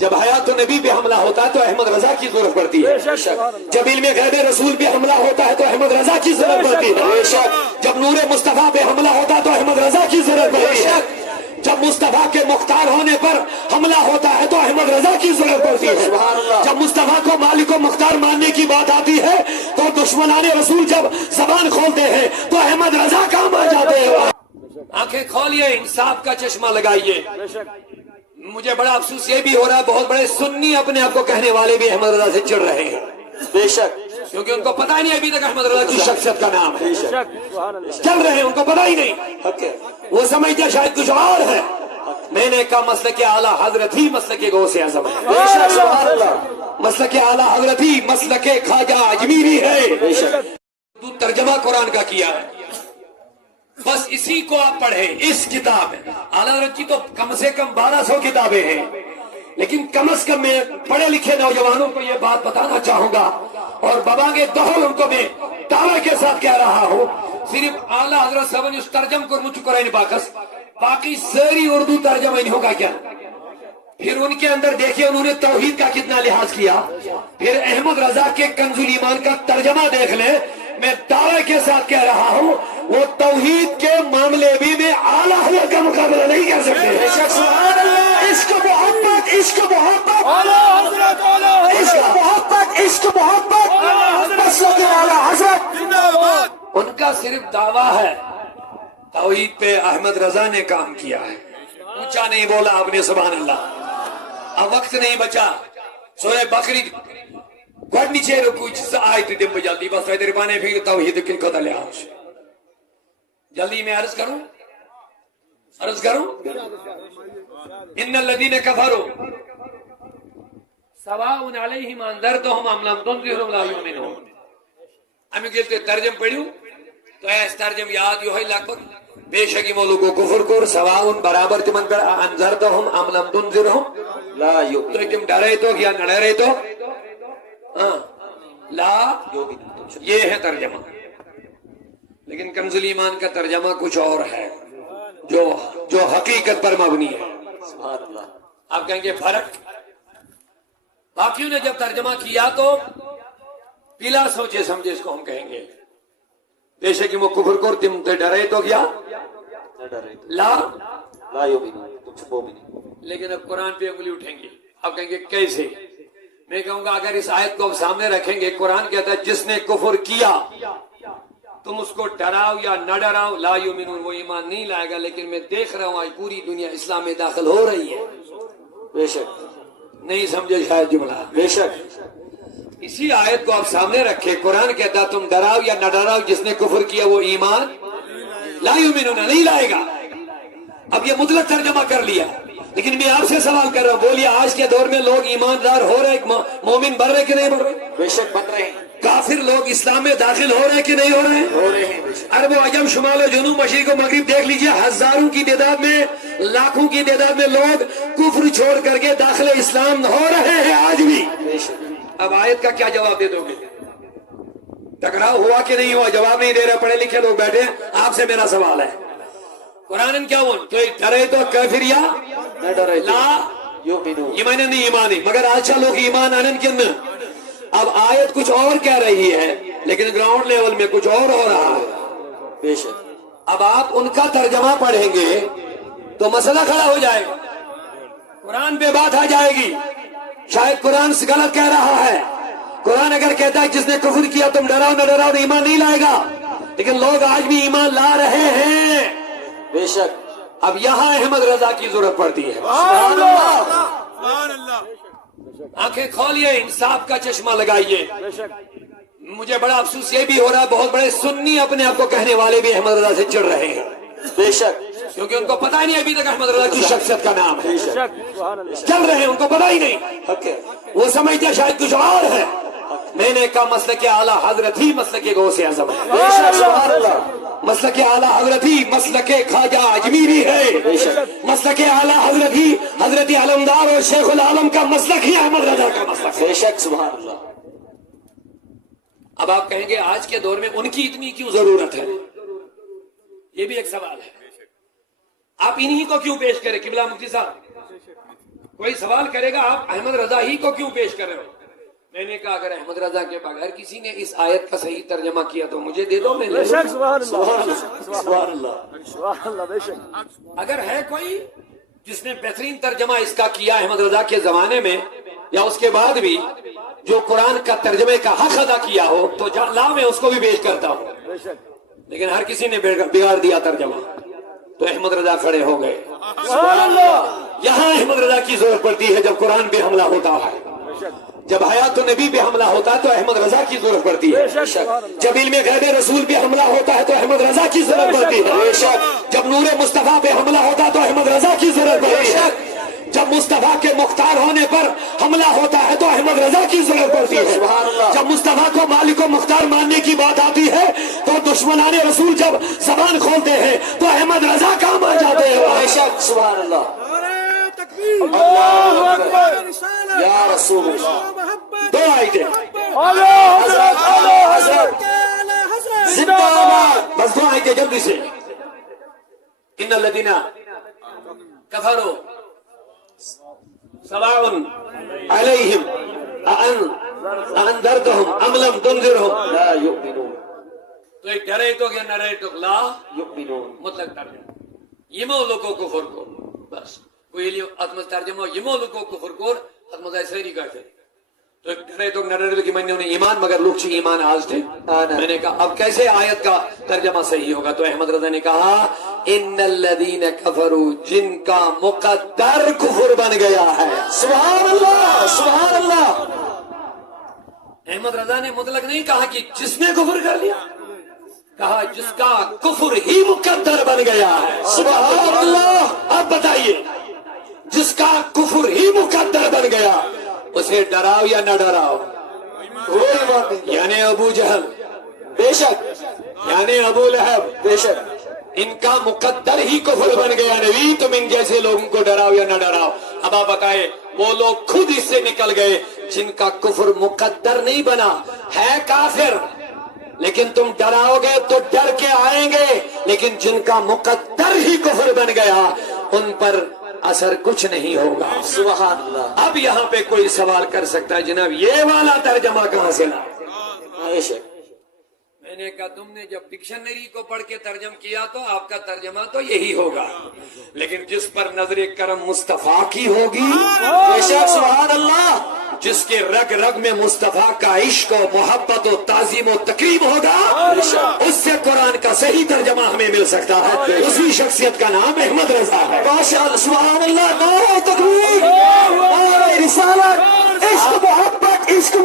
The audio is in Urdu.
جب حیات نبی پہ حملہ ہوتا ہے تو احمد رضا کی ضرورت پڑتی ہے، جب علم غیب رسول پہ حملہ ہوتا ہے تو احمد رضا کی ضرورت پڑتی ہے، جب نور مصطفیٰ پہ حملہ ہوتا ہے تو احمد رضا کی ضرورت پڑتی ہے، جب مصطفیٰ کے مختار ہونے پر حملہ ہوتا ہے تو احمد رضا کی ضرورت پڑتی ہے، جب مصطفیٰ کو مالک و مختار ماننے کی بات آتی ہے تو دشمنان رسول جب زبان کھولتے ہیں تو احمد رضا کام آ جاتے ہیں۔ آنکھیں کھولیے، انصاف کا چشمہ لگائیے۔ مجھے بڑا افسوس یہ بھی ہو رہا ہے بہت بڑے سنی اپنے آپ کو کہنے والے بھی احمد رضا سے چڑھ رہے ہیں، بے شک، کیونکہ ان کو پتہ ہی نہیں ابھی تک احمد رضا کی شخصیت کا نام ہے، چل رہے ہیں ان کو پتہ ہی نہیں، وہ سمجھتے شاید کچھ اور ہے۔ میں نے کہا مسلک اعلیٰ حضرت ہی مسلک غوث اعظم ہے، مسلک اعلیٰ حضرت ہی مسلک خواجہ اجمیری ہے۔ تو ترجمہ قرآن کا کیا ہے، بس اسی کو آپ پڑھیں، اس کتاب میں اعلیٰ حضرت کی تو کم سے کم 1200 کتابیں ہیں، لیکن کم از کم میں پڑھے لکھے نوجوانوں کو یہ بات بتانا چاہوں گا اور بابانگے دہل ان کو میں دعویٰ کے ساتھ کہہ رہا ہوں، صرف اعلیٰ حضرت صاحب نے اس ترجم کو مجھ قرآن باکس باقی ساری اردو ترجمہ نہیں ہوگا کیا؟ پھر ان کے اندر دیکھیں انہوں نے توحید کا کتنا لحاظ کیا، پھر احمد رضا کے کنز الایمان کا ترجمہ دیکھ لیں، میں دعوے کے ساتھ کہہ رہا ہوں وہ توحید کے معاملے بھی میں اعلیٰ حضرت کا مقابلہ نہیں کر سکتے۔ سبحان اللہ، عشق محبت، عشق محبت، عشق محبت، عشق محبت، مسلک اعلیٰ حضرت، ان کا صرف دعویٰ ہے، توحید پہ احمد رضا نے کام کیا ہے، اونچا نہیں بولا آپ نے سبحان اللہ۔ اب وقت نہیں بچا، سورہ بقرہ گوڑ نیچے رکو آیت دم پہ جلدی بس فیدر بانے پھر توحید کن کو دلیا ہوں جلدی میں عرض کروں ان الذین کفروا سواء علیہم انذرتهم ام لم تنذرهم لا یؤمنون۔ ہمیں کہتے ترجم پڑھیوں تو ایس ترجم یاد یو ہے لگ بھگ بے شکی مولو کو کفر کر سواء برابر تمن کر انذرتهم ام لم تنذرهم لا یؤمنون، تو تم ڈرے تو یا نہ ڈرے تو لا، یہ ہے ترجمہ، لیکن کنز الایمان کا ترجمہ کچھ اور ہے جو حقیقت پر مبنی ہے۔ آپ کہیں گے فرق، باقیوں نے جب ترجمہ کیا تو بلا سوچے سمجھے اس کو ہم کہیں گے بے شک وہ کفر کو تم تے ڈرے تو کیا لا لیکن اب قرآن پہ انگلی اٹھیں گے، آپ کہیں گے کیسے؟ میں کہوں گا اگر اس آیت کو سامنے رکھیں گے، قرآن کہتا ہے جس نے کفر کیا تم اس کو ڈراؤ یا نہ ڈراؤ لا یؤمنون، وہ ایمان نہیں لائے گا، لیکن میں دیکھ رہا ہوں آج پوری دنیا اسلام میں داخل ہو رہی ہے۔ بے شک، نہیں سمجھے شاید جملہ، بے شک، اسی آیت کو آپ سامنے رکھے، قرآن کہتا ہے تم ڈراؤ یا نہ ڈراؤ جس نے کفر کیا وہ ایمان لا یؤمنون نہیں لائے گا۔ اب یہ مطلق ترجمہ کر لیا، لیکن میں آپ سے سوال کر رہا ہوں، بولیے آج کے دور میں لوگ ایماندار ہو رہے، مومن بن رہے کہ نہیں بن رہے؟ بے شک بن رہے ہیں۔ کافر لوگ اسلام میں داخل ہو رہے کہ نہیں ہو رہے؟ ہو رہے ہیں۔ عرب و عجم، شمال و جنوب، مشرق و مغرب دیکھ لیجئے، ہزاروں کی تعداد میں، لاکھوں کی تعداد میں لوگ کفر چھوڑ کر کے داخل اسلام ہو رہے ہیں آج بھی۔ اب آیت کا کیا جواب دے دو گے؟ ٹکراؤ ہوا کہ نہیں ہوا؟ جواب نہیں دے رہے، پڑھے لکھے لوگ بیٹھے، آپ سے میرا سوال ہے قرآن کیا بول تو ڈرے تو کافر یا نہ ڈرے لا یؤمنون، ایمان نہیں ایمان نہیں، مگر آج لوگ ایمان آنن کے اندر اب آیت کچھ اور کہہ رہی ہے لیکن گراؤنڈ لیول میں کچھ اور ہو رہا ہے۔ بے شک، اب آپ ان کا ترجمہ پڑھیں گے تو مسئلہ کھڑا ہو جائے گا، قرآن پہ بات آ جائے گی، شاید قرآن سے غلط کہہ رہا ہے۔ قرآن اگر کہتا ہے جس نے کفر کیا تم ڈراؤ نہ ڈراؤ تو ایمان نہیں لائے گا، لیکن لوگ آج بھی ایمان لا رہے ہیں۔ بے شک، اب یہاں احمد رضا کی ضرورت پڑتی ہے۔ سبحان اللہ، آنکھیں کھولیے، انصاف کا چشمہ لگائیے۔ مجھے بڑا افسوس یہ بھی ہو رہا ہے بہت بڑے سنی اپنے آپ کو کہنے والے بھی احمد رضا سے چڑھ رہے ہیں، بے شک، کیونکہ ان کو پتہ ہی نہیں ابھی تک احمد رضا کی شخصیت کا نام ہے، چل رہے ہیں ان کو پتہ ہی نہیں، وہ سمجھتے شاید کچھ اور ہے۔ میں نے کہا مسلک اعلیٰ حضرت ہی مسلک غوث اعظم ہے، بے شک، سبحان اللہ، مسلک اعلیٰ حضرت ہی مسلک خواجہ اجمیری ہے، مسلک اعلیٰ حضرت ہی حضرت علمدار اور شیخ العالم کا مسلک ہی احمد رضا کا مسلک ہے۔ بے شک، سبحان اللہ۔ اب آپ کہیں گے آج کے دور میں ان کی اتنی کیوں ضرورت ہے؟ یہ بھی ایک سوال ہے۔ آپ انہی کو کیوں پیش کریں؟ قبلہ مفتی صاحب کوئی سوال کرے گا آپ احمد رضا ہی کو کیوں پیش کر رہے ہو؟ میں نے کہا اگر احمد رضا کے بغیر کسی نے اس آیت کا صحیح ترجمہ کیا تو مجھے دے دو، میں لے لوں۔ سبحان اللہ بے شک اگر ہے کوئی جس نے بہترین ترجمہ اس کا کیا احمد رضا کے زمانے میں یا اس کے بعد بھی، جو قرآن کا ترجمے کا حق ادا کیا ہو تو لا میں اس کو بھی پیش کرتا ہوں، بے شک لیکن ہر کسی نے بگاڑ دیا ترجمہ، تو احمد رضا کھڑے ہو گئے۔ سبحان اللہ یہاں احمد رضا کی ضرورت پڑتی ہے جب قرآن پہ حملہ ہوتا ہے، بے شک جب حیات النبی پہ حملہ ہوتا ہے تو احمد رضا کی ضرورت پڑتی ہے، بے شک سبحان اللہ جب علم غیب رسول پہ حملہ ہوتا ہے تو احمد رضا کی ضرورت پڑتی ہے، جب نور مصطفیٰ پہ حملہ ہوتا ہے تو احمد رضا کی ضرورت پڑتی ہے، جب مصطفیٰ کے مختار ہونے پر حملہ ہوتا ہے تو احمد رضا کی ضرورت پڑتی ہے، جب مصطفیٰ کو مالک و مختار ماننے کی بات آتی ہے تو دشمنان رسول جب زبان کھولتے ہیں تو احمد رضا کام آ جاتے ہیں۔ سبحان اللہ اللہ اکبر یا رسول اللہ دو آیتیں حضرت زندہ باد بس دو آیتیں جلدی سے۔ ان الذین کفروا سواء علیہم اانذرتہم ام لم تنذرہم لا یؤمنون تو ایک ڈرے یا نہ رہے تو لا یؤمنون مطلق ترجمہ یمو لوگوں کو فرقور بس کوئی اتمز ترجمہ یمو لوگوں کو فرقور اتمز ایسے نہیں کرتے تو ایک ڈرے تو نہ رہے کہ میں نے انہیں ایمان مگر لوگ چھ ایمان آج تھے۔ میں نے کہا اب کیسے آیت کا ترجمہ صحیح ہوگا تو احمد رضا نے کہا ان الذین کفروا جن کا مقدر کفر بن گیا ہے۔ سبحان اللہ سبحان اللہ احمد رضا نے مطلق نہیں کہا کہ جس نے کفر کر لیا، کہا جس کا کفر ہی مقدر بن گیا ہے۔ سبحان اللہ اب بتائیے جس کا کفر ہی مقدر بن گیا اسے ڈراؤ یا نہ ڈراؤ؟ کوئی بات نہیں یعنی ابو جہل، بے شک یعنی ابو لہب، بے شک ان کا مقدر ہی کفر بن گیا۔ نبی تم ان جیسے لوگوں کو ڈراؤ یا نہ ڈراؤ؟ اب آپ بتائے وہ لوگ خود اس سے نکل گئے جن کا کفر مقدر نہیں بنا ہے کافر، لیکن تم ڈراؤ گے تو ڈر کے آئیں گے، لیکن جن کا مقدر ہی کفر بن گیا ان پر اثر کچھ نہیں ہوگا۔ سبحان اللہ اب یہاں پہ کوئی سوال کر سکتا ہے جناب یہ والا ترجمہ کہاں سے لا؟ بے شک میں نے کہا تم نے جب ڈکشنری کو پڑھ کے ترجم کیا تو آپ کا ترجمہ تو یہی ہوگا، لیکن جس پر نظر کرم مصطفیٰ کی ہوگی، بے شک سبحان اللہ جس کے رگ رگ میں مصطفیٰ کا عشق و محبت و تعظیم و تکریم ہوگا، اس سے قرآن کا صحیح ترجمہ ہمیں مل سکتا ہے۔ اسی شخصیت کا نام احمد رضا ہے۔ ماشاء اللہ سبحان اللہ نعرہ تکبیر نعرہ رسالت عشق